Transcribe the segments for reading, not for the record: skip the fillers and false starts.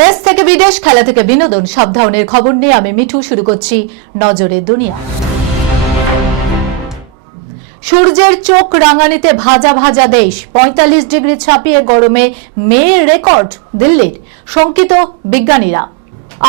দেশ থেকে বিদেশ, খেলা থেকে বিনোদন, সব ধরনের খবর নিয়ে আমি মিঠু শুরু করছি নজরে দুনিয়া। সূর্যের চোখ রাঙানিতে ভাজা ভাজা দেশ, ৪৫ ডিগ্রি ছাপিয়ে গরমে মেয়ের রেকর্ড দিল্লির, শঙ্কিত বিজ্ঞানীরা।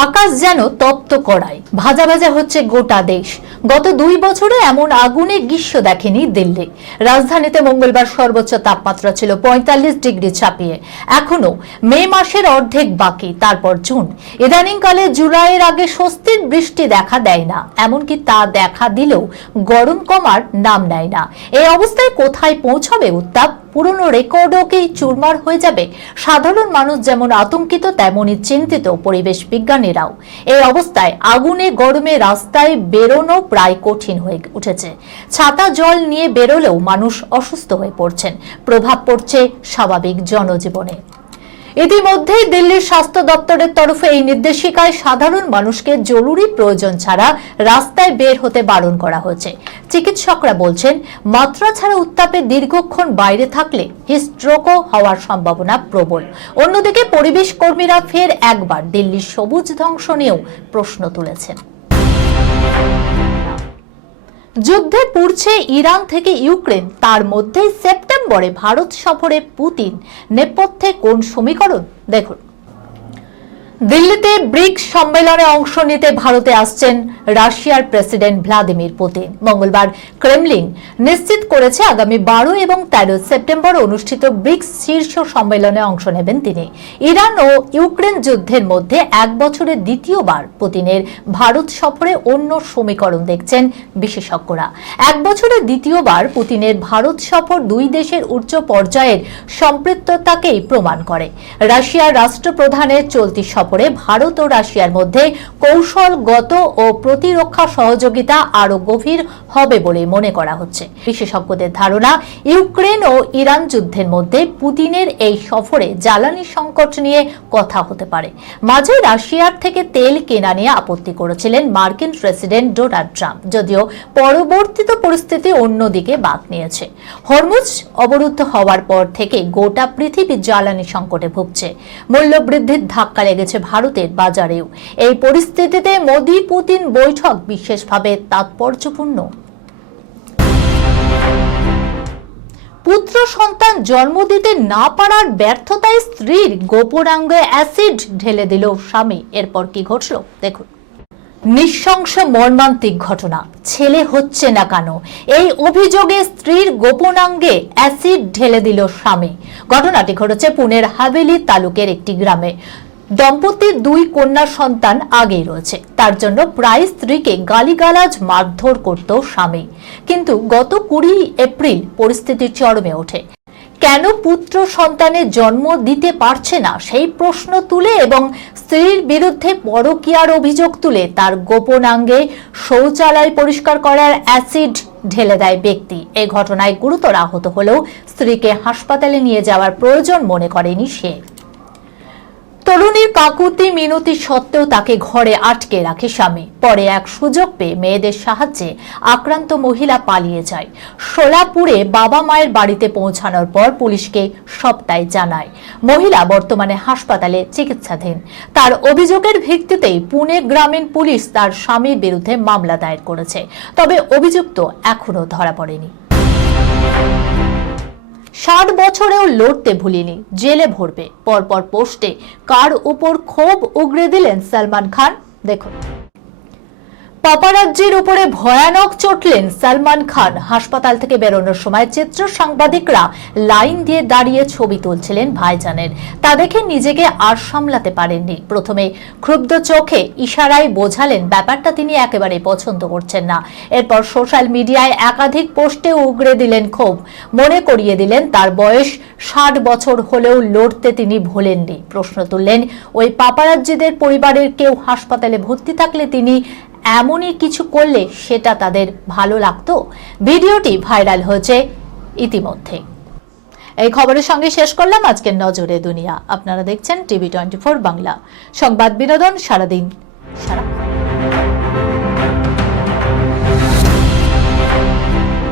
আকাশ যেন তপ্ত কড়াই, ভাজা ভাজা হচ্ছে গোটা দেশ। গত ২ বছরে এমন আগুনে গ্রীষ্ম দেখেনি দিল্লি। রাজধানীতে মঙ্গলবার সর্বোচ্চ তাপমাত্রা ছিল ৪৫ ডিগ্রি ছাপিয়ে। এখনো মে মাসের অর্ধেক বাকি, তারপর জুন। ইদানিংকালে জুলাইয়ের আগে স্বস্তির বৃষ্টি দেখা দেয় না, এমনকি তা দেখা দিলেও গরম কমার নাম নেয় না। এই অবস্থায় কোথায় পৌঁছাবে উত্তাপ? পুরনো রেকর্ডও কি চুরমার হয়ে যাবে? সাধারণ মানুষ যেমন আতঙ্কিত, তেমনই চিন্তিত পরিবেশ বিজ্ঞানীরাও। এই অবস্থায় আগুনে গরমে রাস্তায় বেরোনো প্রায় কঠিন হয়ে উঠেছে। ছাতা জল নিয়ে বেরোলেও মানুষ অসুস্থ হয়ে পড়ছেন, প্রভাব পড়ছে স্বাভাবিক জনজীবনে। ইতিমধ্যেই দিল্লির স্বাস্থ্য দপ্তরের তরফে এই নির্দেশিকায় সাধারণ মানুষকে জরুরি প্রয়োজন ছাড়া রাস্তায় বের হতে বারণ করা হয়েছে। চিকিৎসকরা বলছেন, মাত্রা ছাড়া উত্তাপে দীর্ঘক্ষণ বাইরে থাকলে হিটস্ট্রোকও হওয়ার সম্ভাবনা প্রবল। অন্যদিকে পরিবেশ কর্মীরা ফের একবার দিল্লির সবুজ ধ্বংস নিয়েও প্রশ্ন তুলেছেন। যুদ্ধে পুড়ছে ইরান থেকে ইউক্রেন, তার মধ্যেই সেপ্টেম্বরে ভারত সফরে পুতিন। নেপথ্যে কোন সমীকরণ? দেখুন, দিল্লিতে ব্রিক্স সম্মেলনে অংশ নিতে ভারতে আসছেন রাশিয়ার প্রেসিডেন্ট ভ্লাদিমির পুতিন। মঙ্গলবার ক্রেমলিন নিশ্চিত করেছে আগামী ১২ এবং ১৩ সেপ্টেম্বর অনুষ্ঠিত ব্রিক্স শীর্ষ সম্মেলনে অংশ নেবেন তিনি। ইরান ও ইউক্রেন যুদ্ধের মধ্যে ১ বছরে দ্বিতীয়বার পুতিনের ভারত সফরে অন্য সমীকরণ দেখছেন বিশেষজ্ঞরা। ১ বছরে দ্বিতীয়বার পুতিনের ভারত সফর দুই দেশের উচ্চ পর্যায়ের সম্পৃক্ততাকেই প্রমাণ করে। রাশিয়ার রাষ্ট্রপ্রধানের চলতি পরে ভারত ও রাশিয়ার মধ্যে কৌশলগত ও প্রতিরক্ষা সহযোগিতা আরো গভীর হবে বলে মনে করা হচ্ছে। বিশেষজ্ঞদের ধারণা, ইউক্রেন ও ইরান যুদ্ধের মধ্যে পুতিনের এই সফরে জ্বালানি সংকট নিয়ে কথা হতে পারে। মাঝে রাশিয়ার থেকে তেল কেনা নিয়ে আপত্তি করেছিলেন মার্কিন প্রেসিডেন্ট ডোনাল্ড ট্রাম্প, যদিও পরবর্তীতে পরিস্থিতি অন্যদিকে বাঁক নিয়েছে। হরমুজ অবরুদ্ধ হওয়ার পর থেকে গোটা পৃথিবী জ্বালানি সংকটে ভুগছে। মূল্যবৃদ্ধির ধাক্কা লেগেছে ভারতের বাজারেও। এই পরিস্থিতিতে মোদি পুতিন বৈঠক বিশেষভাবে তাৎপর্যপূর্ণ। পুত্র সন্তান জন্ম দিতে না পারার ব্যর্থতায় স্ত্রীর গোপনাঙ্গে অ্যাসিড ঢেলে দিল স্বামী। এরপর কি ঘটল দেখুন। নৃশংস মর্মান্তিক ঘটনা, ছেলে হচ্ছে না কেন, এই অভিযোগে স্ত্রীর গোপনাঙ্গে অ্যাসিড ঢেলে দিল স্বামী। ঘটনাটি ঘটেছে পুনের হাভেলি তালুকের একটি গ্রামে। দম্পতির ২ কন্যা সন্তান আগেই রয়েছে, তার জন্য প্রায় স্ত্রীকে গালিগালাজ মারধর করত স্বামী। কিন্তু গত ২০ এপ্রিল পরিস্থিতি চরমে ওঠে। কেন পুত্র সন্তানের জন্ম দিতে পারছে না সেই প্রশ্ন তুলে এবং স্ত্রীর বিরুদ্ধে পরকীয়ার অভিযোগ তুলে তার গোপনাঙ্গে শৌচালয় পরিষ্কার করার অ্যাসিড ঢেলে দেয় ব্যক্তি। এই ঘটনায় গুরুতর আহত হলেও স্ত্রীকে হাসপাতালে নিয়ে যাওয়ার প্রয়োজন মনে করেনি সে। তরুণীর কাকুতি মিনতি সত্ত্বেও তাকে ঘরে আটকে রাখে স্বামী। পরে এক সুযোগ পেয়ে মেয়েদের সাহায্যে আক্রান্ত মহিলা পালিয়ে যায়। সোলাপুরে বাবা মায়ের বাড়িতে পৌঁছানোর পর পুলিশকে সবটাই জানায়। মহিলা বর্তমানে হাসপাতালে চিকিৎসাধীন। তার অভিযোগের ভিত্তিতেই পুনে গ্রামীণ পুলিশ তার স্বামীর বিরুদ্ধে মামলা দায়ের করেছে। তবে অভিযুক্ত এখনো ধরা পড়েনি। ৬০ বছরেও লড়তে ভুলিনি, জেলে ভরবে। পরপর পোস্টে কার উপর ক্ষোভ উগরে দিলেন সালমান খান দেখুন। পাপারাজ্জির উপরে ভয়ানক চটলেন সালমান খান। হাসপাতাল থেকে বেরোনোর সময় চিত্র সাংবাদিকরা লাইন দিয়ে দাঁড়িয়ে ছবি তুলছিলেন ভাইজানের। তা দেখে নিজেকে আর সামলাতে পারেননি। প্রথমে ক্ষুব্ধ চোখে ইশারায় বোঝালেন ব্যাপারটা তিনি একেবারে পছন্দ করছেন না। এরপর সোশ্যাল মিডিয়ায় একাধিক পোস্টে উগরে দিলেন ক্ষোভ। মনে করিয়ে দিলেন তার বয়স ৬০ বছর হলেও লড়তে তিনি ভোলেননি। প্রশ্ন তুললেন, ওই পাপারাজ্জিদের পরিবারের কেউ হাসপাতালে ভর্তি থাকলে তিনি এমনই কিছু করলে সেটা তাদের ভালো লাগতো? ভিডিওটি ভাইরাল হয়েছে ইতিমধ্যে। এই খবরের সঙ্গে শেষ করলাম আজকের নজরে দুনিয়া। আপনারা দেখছেন টিভি 24 বাংলা, সংবাদ বিনোদন সারাদিন সারা।